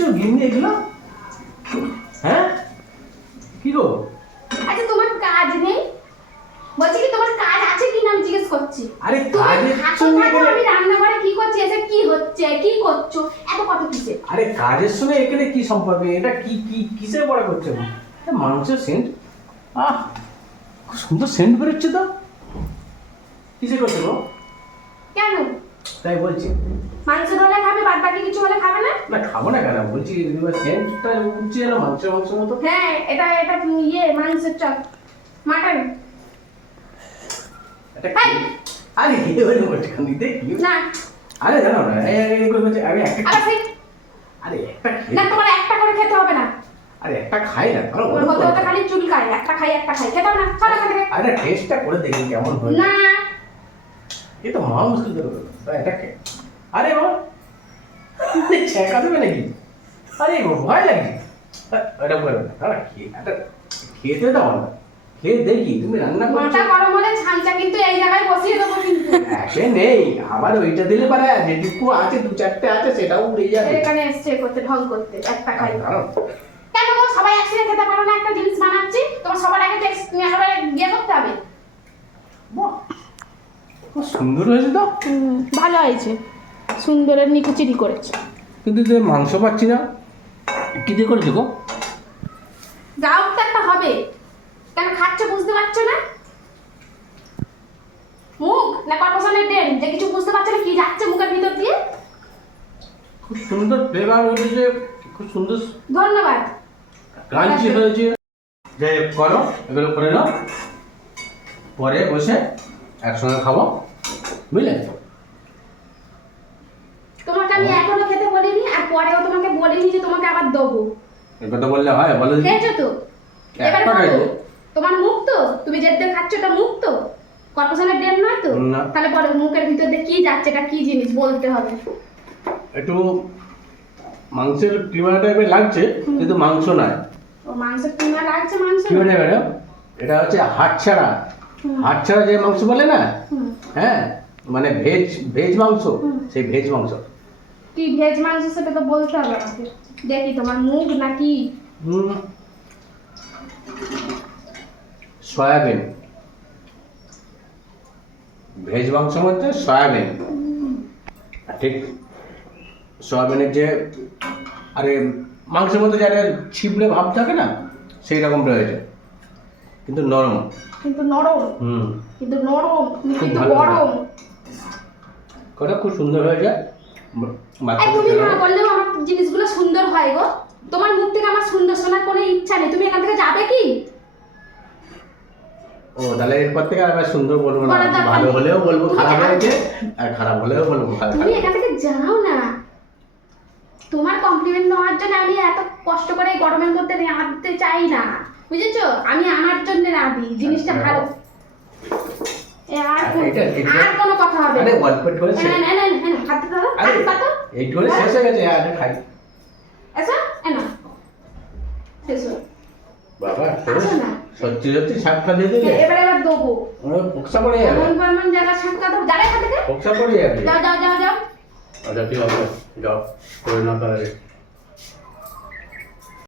করছ গিন্নি এগুলো? হ্যাঁ? কি গো? আচ্ছা তোমার কাজ নেই? বলছি কি তোমার কাজ আছে কি না আমি জিজ্ঞেস করছি। আরে কাজের সঙ্গে থাকো এখানে- আমি কি করছি? এসে কি হচ্ছে? কি করছ? এত কত কিসে আরে কাজের সঙ্গে এখানে কি সম্পর্ক? এটা কি কি কিসের পরে করছে মাংসের সেন্ট। আহ খুব সুন্দর সেন্ট বেরোচ্ছে তো। কিসে করছে গো? কেন? তাই বলছি। মাংস হলে খাবে বাদ বাকি কিছু হলে খাবে না? না খাব না কেন? বলছি এবার সেন্টটা উঠছে যেন মাংস মাংসের মতো। হ্যাঁ এটা এটা ইয়ে মাংসের চপ মাটন। এটা এই! কি? আরে এবার ওখানে দেখি না। আরে জানো না এই- এগুলো হচ্ছে আমি একটা সেই আরে একটা না তোমার একটা করে খেতে হবে না। আরে একটা খাই না কারণ হতে হতে খালি চুলকায় একটা খাই একটা খাই খেতে হবে না চলো থেকে আরে টেস্টটা করে দেখি কেমন হয়। না এ তো মহা মুশকিল করে। তা এটা কে আরে বাবা ছেঁকা দেবে নাকি? আরে ভয় লাগছে আ- এটা ভয় না দাঁড়া এটা খেতে দাও না খেয়ে দেখি তুমি রান্না মাথা গরম হলে কিন্তু এই জায়গায় বসিয়ে দেবো কিন্তু। নেই আবার ওইটা দিলে পারে যেটুকু আছে দু চারটে আছে সেটাও উড়ে যাবে। এখানে এসছে করতে ঢং করতে একটা খাই। কেন গো সবাই একসাথে খেতে পারো না একটা জিনিস বানাচ্ছি। তোমার সবার আগে একেবারে ইয়ে করতে হবে। বাহ, খুব সুন্দর হয়েছে তো? ভালো হয়েছে। সুন্দরের নিকুচিরি করেছে। কিন্তু যে মাংস পাচ্ছি না কি দিয়ে করেছ গো? যাও তো একটা হবে। কেন খাচ্ছে বুঝতে পারছ না? মুখ না কর্পোরেশনের ড্রেন যে কিছু বুঝতে পারছ না কি যাচ্ছে মুখের ভিতর দিয়ে? খুব সুন্দর ফ্লেভার হয়েছে খুব সুন্দর ধন্যবাদ। ক্রাঞ্চি হয়েছে। যে করো এগুলো করে নাও। পরে বসে একসঙ্গে খাব বুঝলে? তোমাকে আমি এখনও খেতে বলিনি আর পরেও তোমাকে বলিনি যে তোমাকে আবার দেবো। এই কথা বললে হয় বলো দেখি। খেয়েছো তো? এবার বলো তোমার মুখ তো? তুমি যেতে খাচ্ছ এটা মুখ তো? কর্পোরেশনের ড্রেন নয় তো? তাহলে বলো মুখের ভিতর দিয়ে কি যাচ্ছে এটা কি জিনিস বলতে হবে? একটু মাংসের কিমা টাইপের লাগছে কিন্তু মাংস নয়। ও মাংস কিমা লাগছে মাংস কিমা টাইপের এটা হচ্ছে হাট ছাড়া। হাট ছাড়া যে মাংস বলে না? হ্যাঁ? মানে ভেজ ভেজ মাংস? সেই ভেজ মাংস। কি ভেজ মাংস সেটা তো বলতে হবে আমাকে। দেখি তোমার মুখ নাকি? সয়াবিন। ভেজ মাংস মধ্যে সয়াবিন। ঠিক। সয়াবিনের যে আরে মাংসের মধ্যে যারা ছিপলে ভাব থাকে না সেই রকম রয়েছে। কিন্তু নরম। কিন্তু নরম। হুম। কিন্তু নরম কিন্তু গরম। কটা খুব সুন্দর হয়েছে? এই বাচ্চাদের তুমি না। বললেও আমার জিনিসগুলো সুন্দর হয় গো। তোমার মুখ থেকে আমার সুন্দর শোনার কোনো ইচ্ছা নেই। তুমি এখান থেকে যাবে কি? ও তাহলে এরপর থেকে আর সুন্দর বলব না। ভালো হলেও বলব খারাপ হয়েছে আর খারাপ হলেও বলব ভালো তুমি এখান থেকে যাও না। তোমার কমপ্লিমেন্ট নেওয়ার জন্য আমি এত কষ্ট করে গরমের মধ্যে আনতে চাই না। বুঝেছ আমি আমার জন্য রাঁধি জিনিসটা আচ্ছা। ভালো আর কোন- এটা- আর কোনো কথা হবে আরে না। গল্প ঠোলে না, না, না, না, হাত ধরো, আরে হাত পাতো। এই ঠোলে শেষ হয়ে গেছে আরে খাই এসো, এনো। শেষ হলো। বাবা। সত্যি সত্যি সাতটা দিয়ে দিলে এবার এবার দেবো ওরা পোকসা পড়ে যাবে এমন এমন জায়গা সাতটা দেবো এখান থেকে পোকসা পড়ে যাবে যাও যাও যাও যাও আচ্ছা ঠিক আছে যাও করে না তাহলে